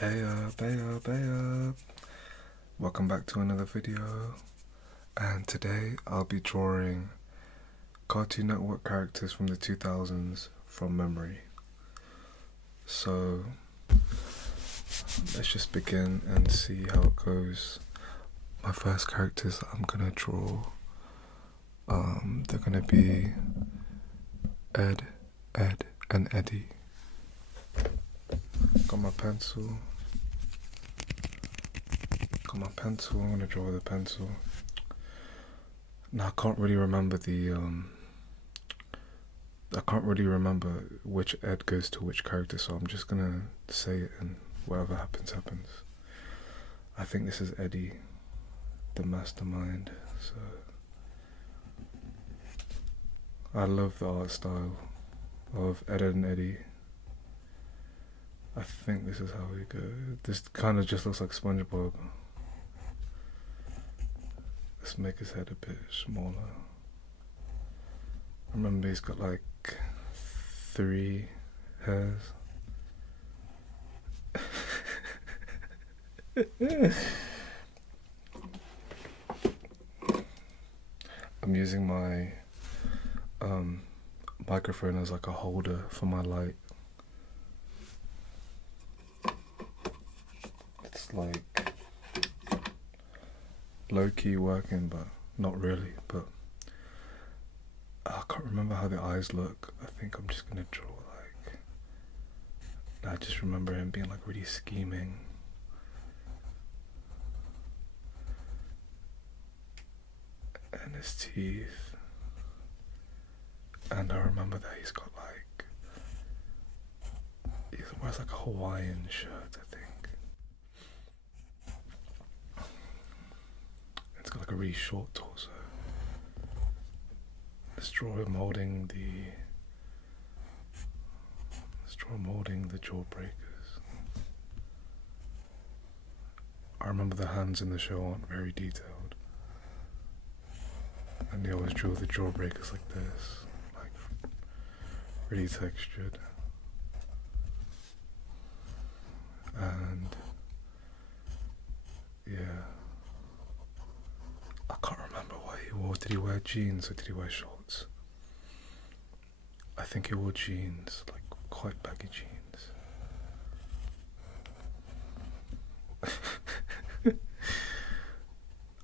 Hey up. Welcome back to another video. And today I'll be drawing Cartoon Network characters from the 2000s from memory. So let's just begin and see how it goes. My first characters that I'm gonna draw, they're gonna be Ed, and Eddie. Got my pencil. I'm gonna draw with a pencil. Now I can't really remember which Ed goes to which character, so I'm just gonna say it and whatever happens, happens. I think this is Eddie, the mastermind, so I love the art style of Ed and Eddie. I think this is how we go. This kind of just looks like SpongeBob. Let's make his head a bit smaller. Remember, he's got like 3 hairs. I'm using my microphone as like a holder for my light. It's like low-key working, but not really. But I can't remember how the eyes look. I think I'm just gonna draw like, I just remember him being like really scheming. And his teeth. And I remember that he's got like, he wears like a Hawaiian shirt, I think. It's got like a really short torso. Let's draw him holding the jawbreakers. I remember the hands in the show aren't very detailed. And they always draw the jawbreakers like this, like really textured. And yeah, I can't remember what he wore. Did he wear jeans or did he wear shorts? I think he wore jeans, like quite baggy jeans.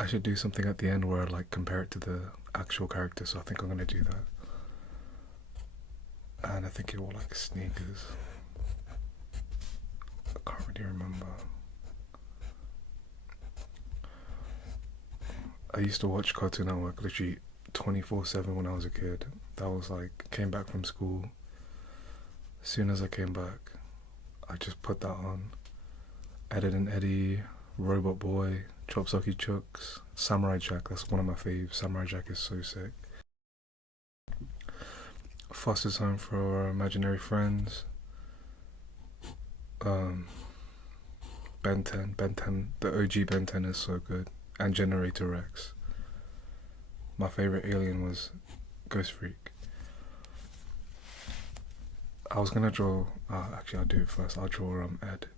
I should do something at the end where I like compare it to the actual character, so I think I'm gonna do that. And I think he wore like sneakers. I can't really remember. I used to watch Cartoon Network literally 24/7 when I was a kid. That was like, came back from school. As soon as I came back, I just put that on. Ed and Eddie, Robot Boy, Chop Socky Chooks, Samurai Jack, that's one of my faves. Samurai Jack is so sick. Foster's Home for Imaginary Friends. Ben 10, the OG Ben 10 is so good. And Generator Rex. My favorite alien was Ghost Freak. I was gonna draw, actually I'll do it first. I'll draw Ed.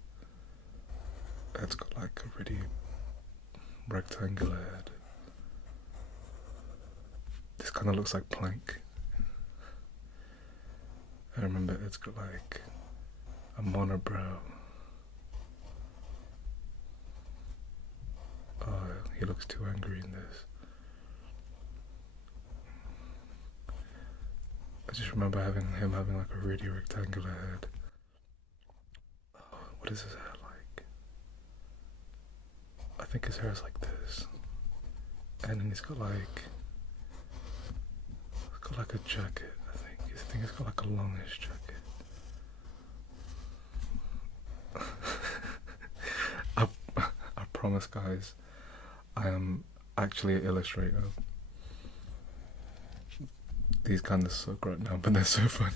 Ed's got like a really rectangular head. This kind of looks like Plank. I remember Ed's got like a monobrow. Oh, he looks too angry in this. I just remember him having like a really rectangular head. Oh, what is his hair like? I think his hair is like this. And then he's got like a jacket, I think. I think he's got like a longish jacket. I promise, guys, I am actually an illustrator. These kind of suck right now, but they're so funny.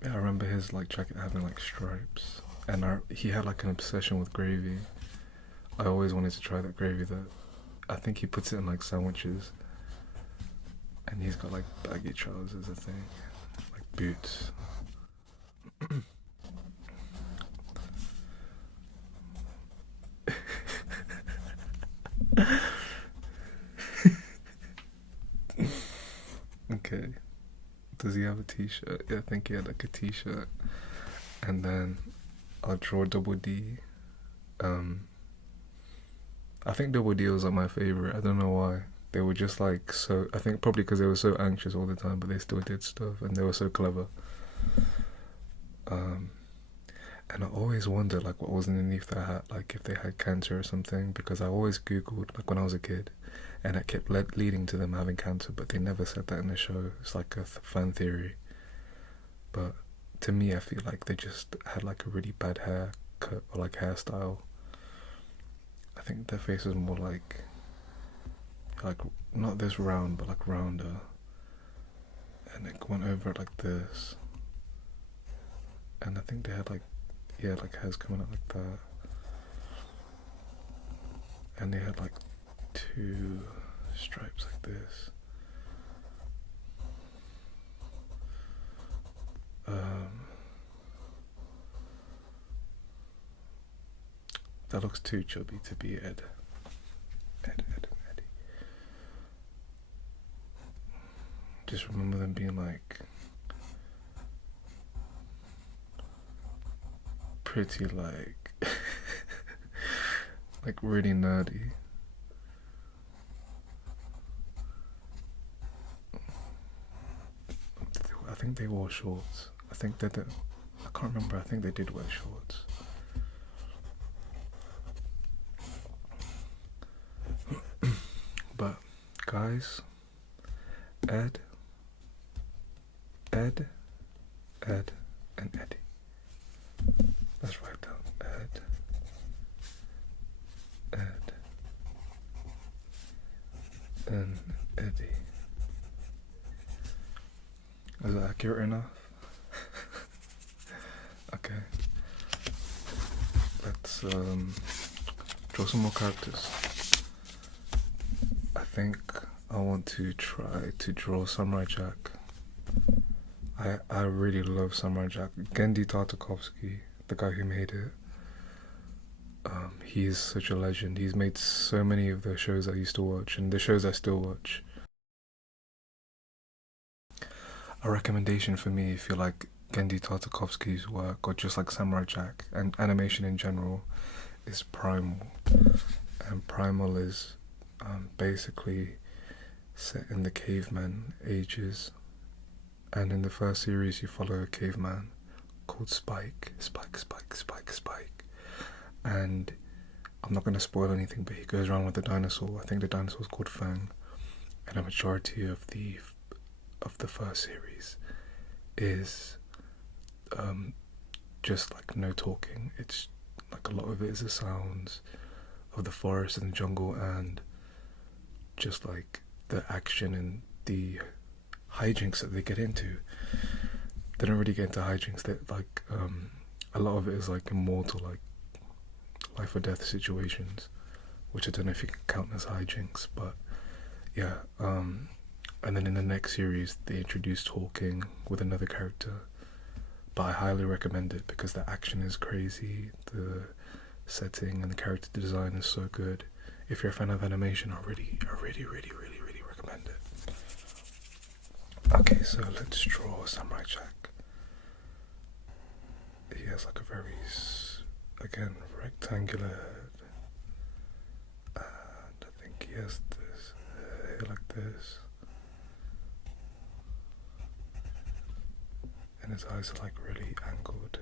Yeah, I remember his like jacket having like stripes, and he had like an obsession with gravy. I always wanted to try that gravy that I think he puts it in like sandwiches. And he's got like baggy trousers, I think, like boots. Does he have a t-shirt? Yeah, I think he had like a t-shirt. And then I'll draw Double D. I think Double D was like my favorite. I don't know why. They were just like so. I think probably because they were so anxious all the time, but they still did stuff, and they were so clever. And I always wondered like what was underneath their hat, like if they had cancer or something, because I always googled like when I was a kid, and it kept leading to them having cancer, but they never said that in the show. It's like a fan theory. But to me, I feel like they just had like a really bad haircut or like hairstyle. I think their face was more like not this round, but like rounder, and it went over it like this. And I think they had like hairs coming out like that, and they had like two stripes like this. That looks too chubby to be Ed and Eddie. Just remember them being like pretty like like really nerdy. I think they wore shorts. I think they did. I can't remember. I think they did wear shorts. But guys, Ed, and Eddie. Let's write down Ed, and Eddie. Is that accurate enough? Okay. Let's draw some more characters. I think I want to try to draw Samurai Jack. I really love Samurai Jack. Genndy Tartakovsky, the guy who made it. He's such a legend. He's made so many of the shows I used to watch and the shows I still watch. A recommendation for me if you like Genndy Tartakovsky's work or just like Samurai Jack and animation in general is Primal. And Primal is basically set in the caveman ages, and in the first series you follow a caveman called Spike, and I'm not going to spoil anything, but he goes around with a dinosaur. I think the dinosaur's called Fang, and a majority of the first series is just like no talking. It's like a lot of it is the sounds of the forest and the jungle, and just like the action and the hijinks that they get into. They don't really get into hijinks. That like a lot of it is like immortal, like life or death situations, which I don't know if you can count as hijinks, but yeah. And then in the next series they introduce talking with another character, but I highly recommend it because the action is crazy, the setting and the character design is so good. If you're a fan of animation, I really recommend it. Okay, so let's draw Samurai Jack. He has like a very, again, rectangular head, and I think he has this hair like this, and his eyes are like really angled,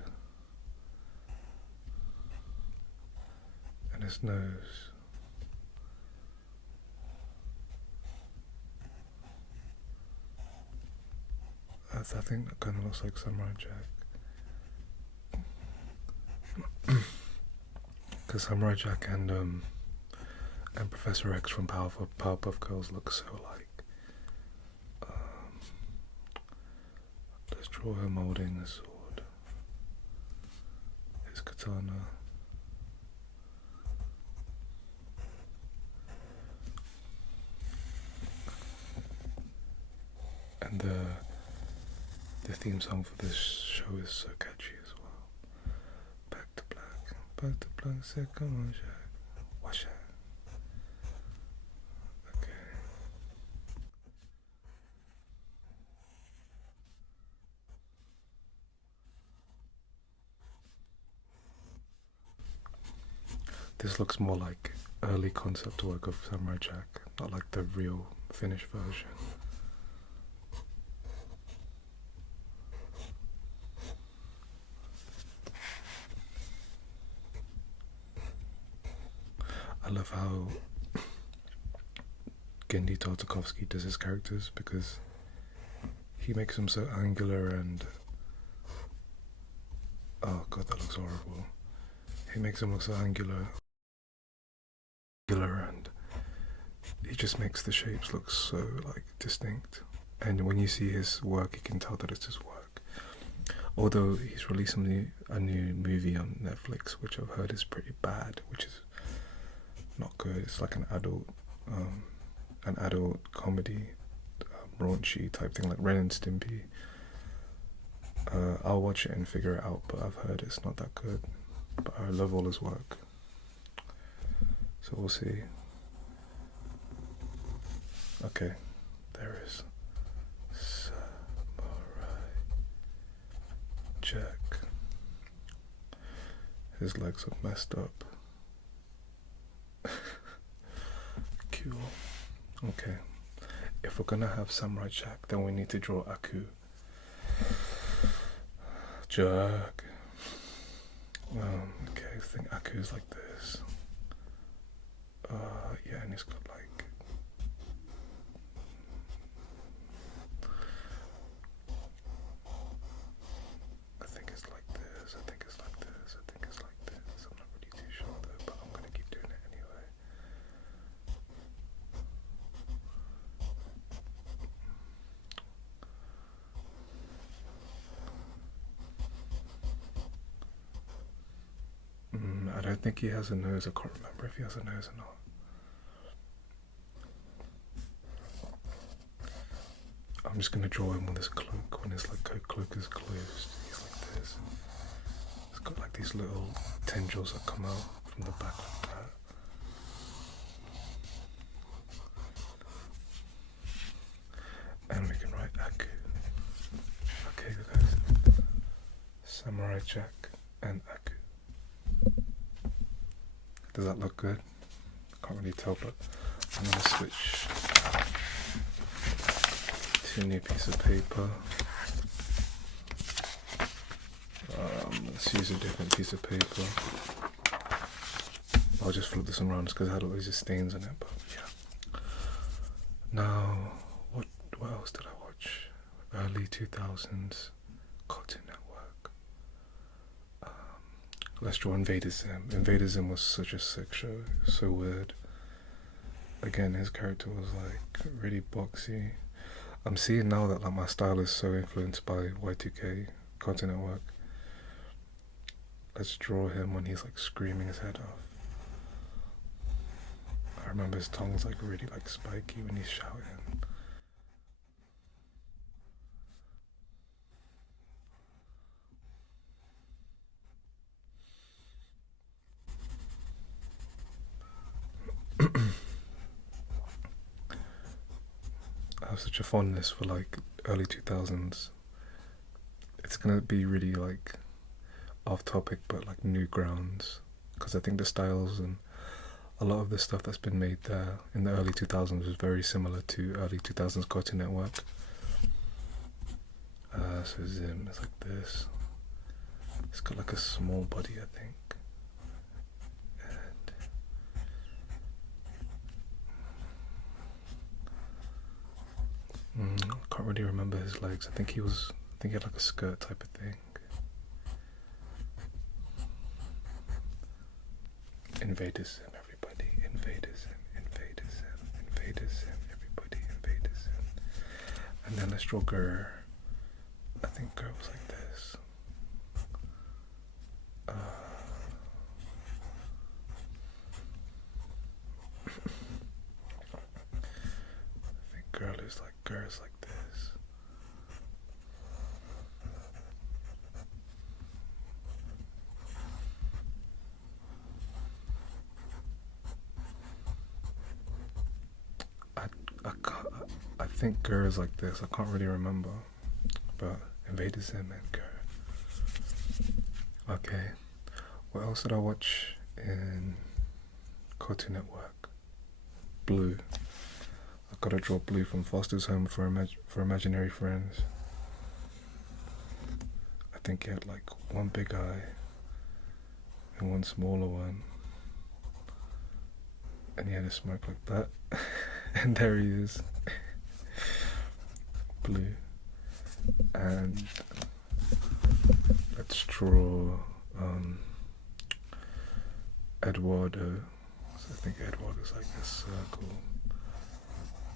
and his nose. I think that kind of looks like Samurai Jack. Because Samurai Jack and Professor X from Powerpuff Girls look so alike. Let's draw him holding a sword. His katana. And the theme song for this show is so catchy as well. Back to black, said come on Jack, wash it. Okay. This looks more like early concept work of Samurai Jack, not like the real finished version. I love how Gendy Tartakovsky does his characters, because he makes them so angular and... oh god, that looks horrible. He makes them look so angular and he just makes the shapes look so like distinct. And when you see his work, you can tell that it's his work. Although he's releasing a new movie on Netflix, which I've heard is pretty bad, which is not good. It's like an adult comedy, raunchy type thing, like Ren and Stimpy. I'll watch it and figure it out, but I've heard it's not that good. But I love all his work, so we'll see. Okay, there is Samurai Jack. His legs are messed up. Cool. Okay, if we're gonna have Samurai Jack, then we need to draw Aku. Jack. Okay, I think Aku's like this. Yeah, and he's got like... I think it's like this, I think it's like this, I think it's like this. I'm not really too sure though, but I'm gonna keep doing it anyway. I don't think he has a nose. I can't remember if he has a nose or not. I'm just gonna draw him with his cloak. When his like cloak is closed, he's like this. It's got like these little tendrils that come out from the back like that. And we can write Aku. Okay guys. Samurai Jack and Aku. Does that look good? I can't really tell, but I'm going to switch to a new piece of paper. Let's use a different piece of paper. I'll just flip this around because it had all these stains on it, but yeah. Now, what else did I watch? Early 2000s Cartoon Network. Let's draw Invader Zim. Invader Zim was such a sick show, so weird. Again, his character was like really boxy. I'm seeing now that like my style is so influenced by Y2K, Cartoon Network. Let's draw him when he's like screaming his head off. I remember his tongue's like really like spiky when he's shouting. I have such a fondness for like early 2000s. It's gonna be really like off topic, but like new grounds, because I think the styles and a lot of the stuff that's been made there in the early 2000s was very similar to early 2000s Cartoon Network. So Zim is like this. It's got like a small body, I think. I can't really remember his legs. I think he had like a skirt type of thing. Invader Zim, everybody. Invader Zim, Invader Zim, Invader Zim, everybody. Invader Zim. And then let's draw Gur. I think Gur was like this. I think Gur is like this. I think Gur is like this. I can't really remember, but Invader Zim and Gur. Okay, what else did I watch in Cartoon Network. Blue. I gotta draw Blue from Foster's Home for Imaginary Friends. I think he had like one big eye and one smaller one. And he had a smoke like that. And there he is. Blue. And let's draw Eduardo. So I think Eduardo's like a circle.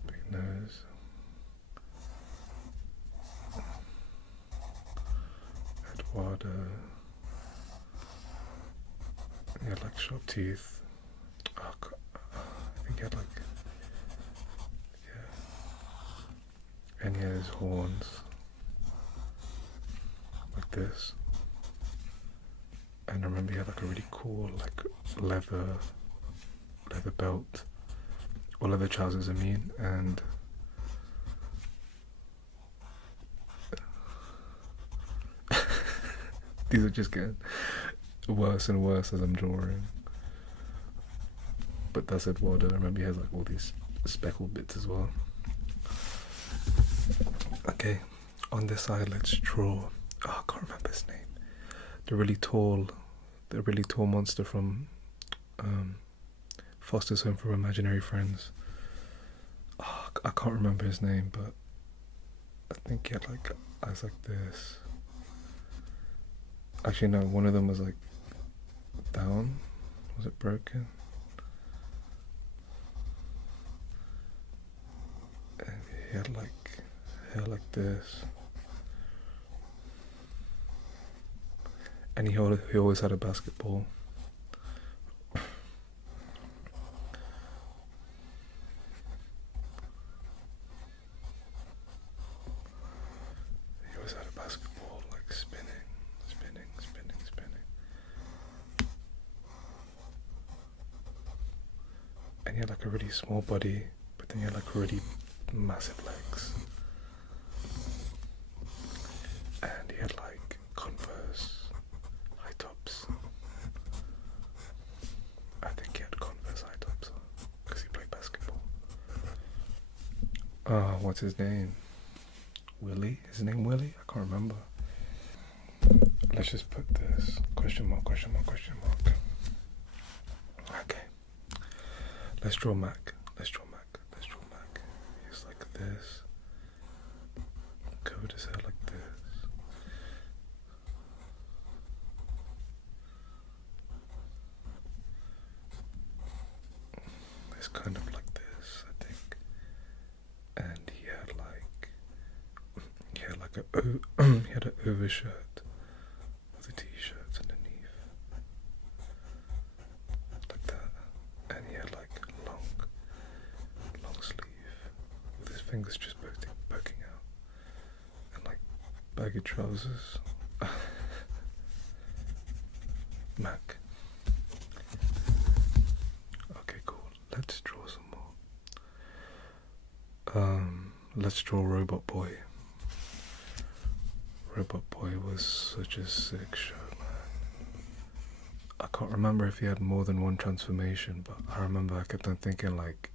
Big nose. Eduardo. He had like sharp teeth. Oh, I think he had like, yeah. And he had his horns. Like this. And I remember he had like a really cool like leather belt, or leather trousers I mean, and these are just getting worse and worse as I'm drawing. But that's Eduardo. I remember he has like all these speckled bits as well. Okay, on this side let's draw, oh, I can't remember his name. The really tall monster from Foster's Home for Imaginary Friends. Oh, I can't remember his name, but I think he had like eyes like this. Actually no, one of them was like down. Was it broken? And he had like hair like this. And he always had a basketball. He always had a basketball, like spinning. And he had like a really small body, but then he had like really massive legs. And he had like Converse high tops. I think he had Converse high tops because he played basketball. What's his name? Willie? Is his name Willie? I can't remember. Let's just put this question mark. Okay. Let's draw Mac. He's like this. Covered his hair like this. It's kind of like this, I think. And he had an overshirt with a t-shirt underneath. Like that. And he had like long sleeve with his fingers just poking out. And like baggy trousers. Mac. Okay, cool. Let's draw some more. Let's draw Robot Boy. Robot Boy was such a sick show, man. I can't remember if he had more than one transformation, but I remember I kept on thinking like,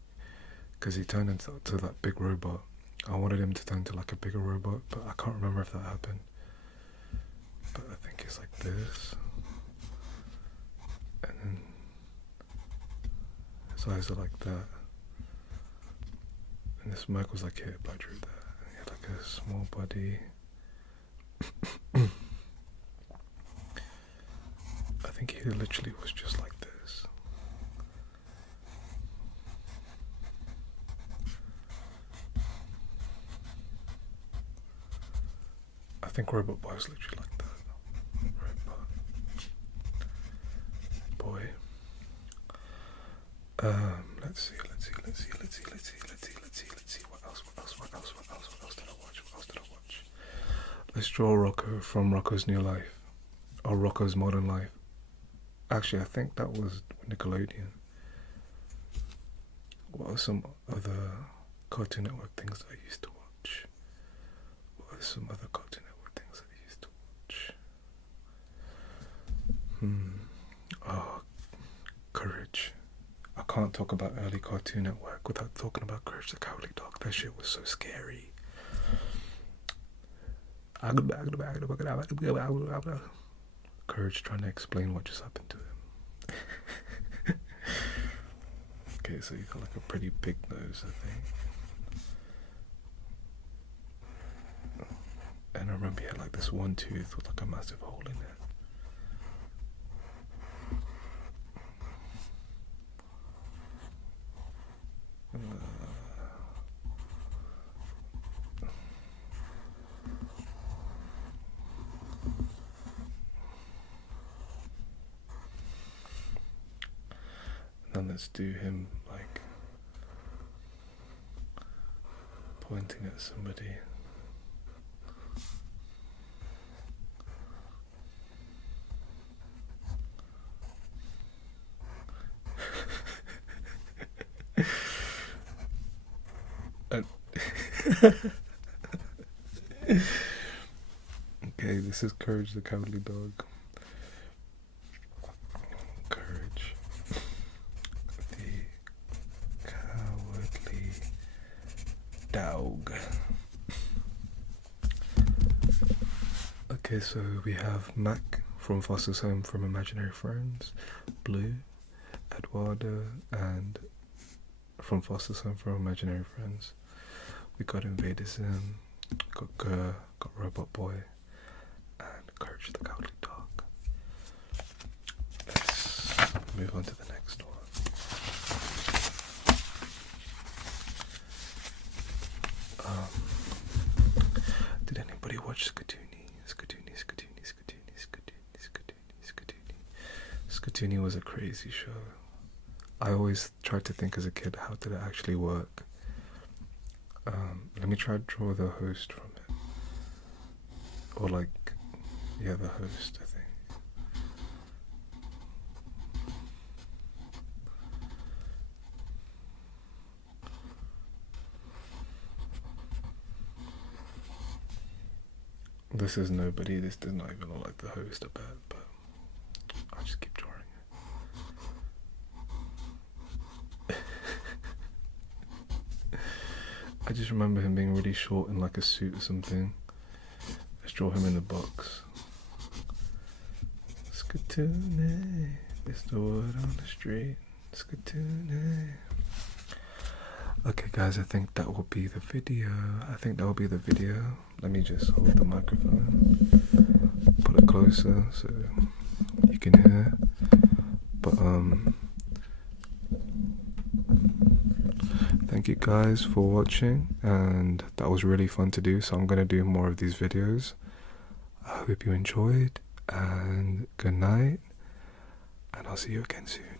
because he turned into that big robot. I wanted him to turn into like a bigger robot, but I can't remember if that happened. But I think it's like this. And then his eyes are like that. And this mic was like here, but I drew that. And he had like a small body. I think he literally was just like this. I think Robot Boy was literally like that. Robot Boy. Let's see. What else did I watch? Let's draw Rocco from Rocco's New Life, or Rocco's Modern Life. Actually, I think that was Nickelodeon. What are some other Cartoon Network things that I used to watch? What are some other Cartoon Network things that I used to watch? Oh, Courage. I can't talk about early Cartoon Network without talking about Courage the Cowardly Dog. That shit was so scary. Courage trying to explain what just happened to him. Okay, so you got like a pretty big nose, I think. And I remember he had like this one tooth with like a massive hole in it. Then let's do him like pointing at somebody. Okay, this is Courage the Cowardly Dog. Courage the Cowardly Dog. Okay, so we have Mac from Foster's Home from Imaginary Friends, Blue, Eduardo, and from Foster's Home from Imaginary Friends. We got Invader Zim, got Gurr, got Robot Boy, and Courage the Cowardly Dog. Let's move on to the next one. Did anybody watch Skatoony? Skatoony was a crazy show. I always tried to think as a kid, how did it actually work? Let me try to draw the host from it. Or like, yeah, the host, I think. This is nobody, this does not even look like the host, I bet, but I'll just keep drawing it. I just remember him being really short in like a suit or something. Let's draw him in the box. Skatoony, it's the word on the street. Skatoony. Okay guys, I think that will be the video. Let me just hold the microphone, put it closer so you can hear. But thank you guys for watching, and that was really fun to do, so I'm gonna do more of these videos. I hope you enjoyed, and good night, and I'll see you again soon.